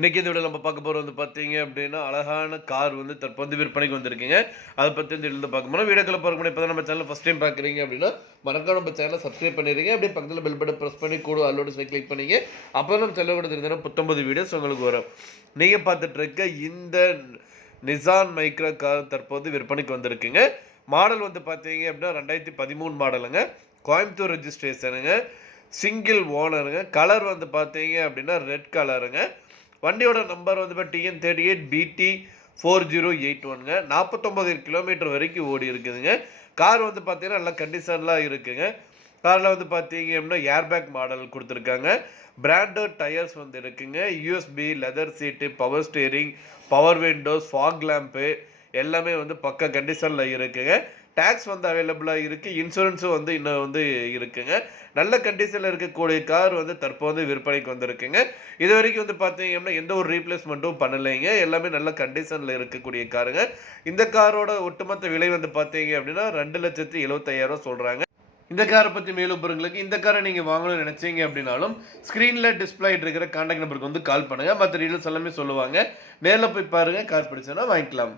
இன்னைக்கு இந்த வீடியோல நம்ம பார்க்க போறது வந்து பார்த்தீங்க அப்படின்னா, அழகான கார் வந்து தற்போது விற்பனைக்கு வந்திருக்குங்க. அத பத்தி இந்த வீடியோல பார்க்க போறோம். வீடியோக்குள்ள போறதுக்கு முன்னாடி இப்பதான் நம்ம சேனல ஃபர்ஸ்ட் டைம் பார்க்குறீங்க அப்படின்னா, மறக்காம நம்ம சேனல சப்ஸ்கிரைப் பண்ணிடுங்க. அப்படியே பக்கத்துல பெல் பட்டன் பிரஸ் பண்ணி கூட ஆல் கிளிக் பண்ணீங்க. அப்பதான் நம்ம சேனல்ல கூட தெரிஞ்ச புத்தம்பது வீடியோஸ் உங்களுக்கு வரும். நீங்க பார்த்துட்டு இருக்க இந்த நிசான் மைக்ரா கார் தற்போது விற்பனைக்கு வந்திருக்குங்க. மாடல் வந்து பார்த்தீங்க அப்படின்னா 2013 மாடலுங்க. கோயம்புத்தூர் ரெஜிஸ்ட்ரேஷனுங்க. சிங்கிள் ஓனருங்க. கலர் வந்து பார்த்தீங்க அப்படின்னா ரெட் கலருங்க. வண்டியோட நம்பர் வந்து இப்போ TN38BT 4081ங்க. 49 கிலோமீட்டர் வரைக்கும் ஓடி இருக்குதுங்க. கார் வந்து பார்த்தீங்கன்னா நல்லா கண்டிஷன்லாம் இருக்குங்க. காரில் வந்து பார்த்தீங்க அப்படின்னா ஏர்பேக் மாடல் கொடுத்துருக்காங்க. பிராண்டட் டயர்ஸ் வந்து இருக்குங்க. USB leather seat, power steering, power windows, fog lamp எல்லாமே வந்து பக்கா கண்டிஷனில் இருக்குங்க. டேக்ஸ் வந்து அவைலபிளாக இருக்குது. இன்சூரன்ஸும் வந்து இன்னும் வந்து இருக்குங்க. நல்ல கண்டிஷனில் இருக்கக்கூடிய கார் வந்து தற்போது விற்பனைக்கு வந்திருக்குங்க. இது வரைக்கும் வந்து பார்த்தீங்க அப்படின்னா எந்த ஒரு ரீப்ளேஸ்மெண்ட்டும் பண்ணலைங்க. எல்லாமே நல்ல கண்டிஷனில் இருக்கக்கூடிய காருங்க. இந்த காரோட ஒட்டுமொத்த விலை வந்து பார்த்தீங்க அப்படின்னா 2,75,000 சொல்கிறாங்க. இந்த காரை பற்றி மேலும் விவரங்களுக்கு இந்த காரை நீங்கள் வாங்கணும்னு நினச்சிங்க அப்படின்னாலும் ஸ்க்ரீனில் டிஸ்பிளே இருக்கிற கான்டாக்ட் நம்பருக்கு வந்து கால் பண்ணுங்கள். மற்ற டீட்டெயில்ஸ் எல்லாமே சொல்லுவாங்க. நேரில் போய் பாருங்கள். கார் பிடிச்சதுன்னா வாங்கிக்கலாம்.